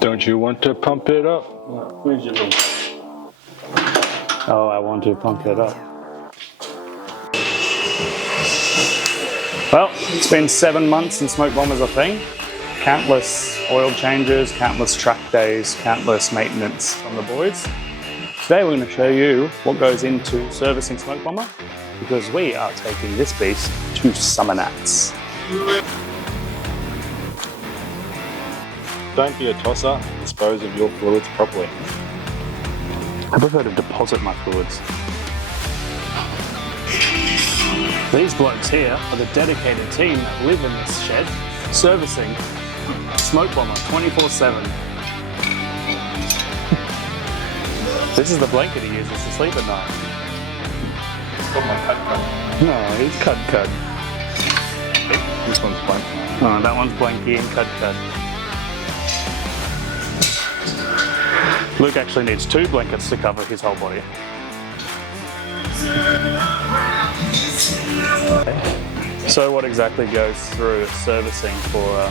Don't you want to pump it up? Where's your little... Oh, I want to pump it up. Well, it's been 7 months since Smokebomba's a thing. Countless oil changes, countless track days, countless maintenance from the boys. Today we're going to show you what goes into servicing Smokebomba, because we are taking this beast to Summer Nats. Don't be a tosser, dispose of your fluids properly. I prefer to deposit my fluids. These blokes here are the dedicated team that live in this shed, servicing Smokebomba 24/7. This is the blanket he uses to sleep at night. It's called my cut. No, he's Cud. This one's blank. Oh, that one's Blanky and Cud. Luke actually needs 2 blankets to cover his whole body. So what exactly goes through servicing for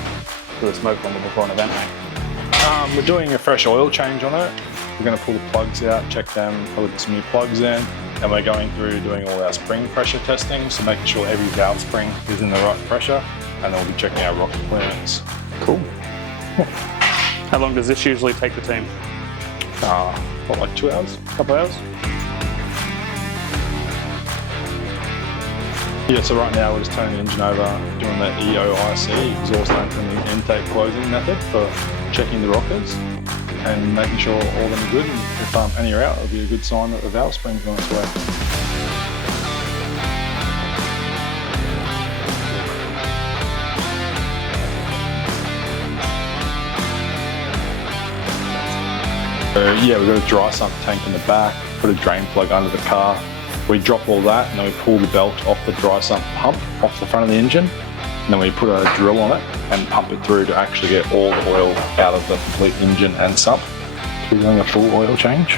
the Smokebomba before an event, mate? We're doing a fresh oil change on it. We're going to pull the plugs out, check them, probably put some new plugs in, and we're going through doing all our spring pressure testing, so making sure every valve spring is in the right pressure, and then we'll be checking our rocket clearance. Cool. How long does this usually take the team? What, like 2 hours? Couple hours? Yeah, so right now we're just turning the engine over, doing the EOIC, exhaust opening intake closing method for checking the rockers and making sure all of them are good, and if any are out, it'll be a good sign that the valve spring's on its way. So yeah, we've got a dry sump tank in the back, put a drain plug under the car. We drop all that and then we pull the belt off the dry sump pump off the front of the engine, and then we put a drill on it and pump it through to actually get all the oil out of the complete engine and sump. We're doing a full oil change.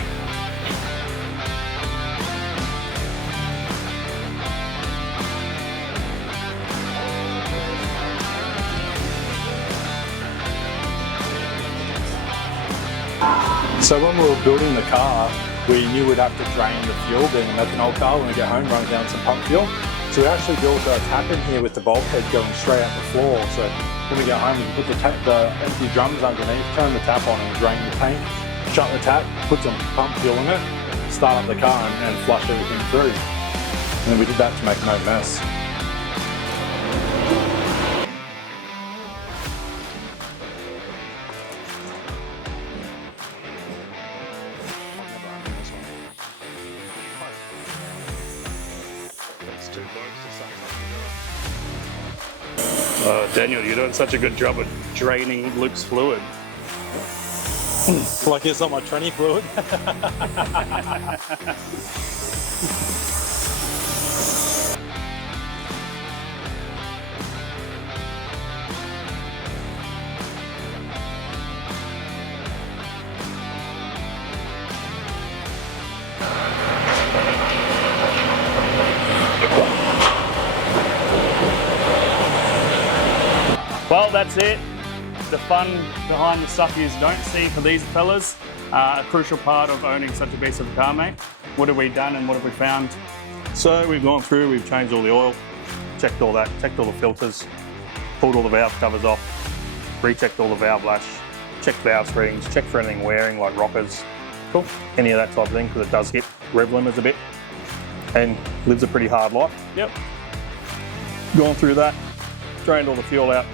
So when we were building the car, we knew we'd have to drain the fuel, being a methanol car, when we get home, run it down some pump fuel. So we actually built a tap in here with the bulkhead going straight out the floor. So when we get home, we can put the empty drums underneath, turn the tap on and drain the tank, shut the tap, put some pump fuel in it, start up the car and flush everything through. And then we did that to make no mess. Daniel, you're doing such a good job of draining Luke's fluid. Like it's not my tranny fluid. Well, that's it. The fun behind the stuff you don't see for these fellas. A crucial part of owning such a beast of a car, mate. What have we done and what have we found? So we've gone through, we've changed all the oil, checked all that, checked all the filters, pulled all the valve covers off, rechecked all the valve lash, checked valve springs, checked for anything wearing like rockers, cool, any of that type of thing, because it does hit rev limiters a bit and lives a pretty hard life. Yep. Gone through that, drained all the fuel out,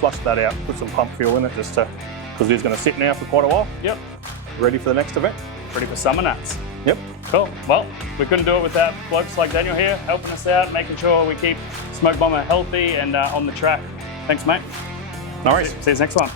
flushed that out, put some pump fuel in it just to, because it's going to sit now for quite a while. Yep. Ready for the next event. Ready for Summer Nats. Yep. Cool. Well, we couldn't do it without blokes like Daniel here helping us out, making sure we keep Smokebomba healthy and on the track. Thanks, mate. No worries. See you next one.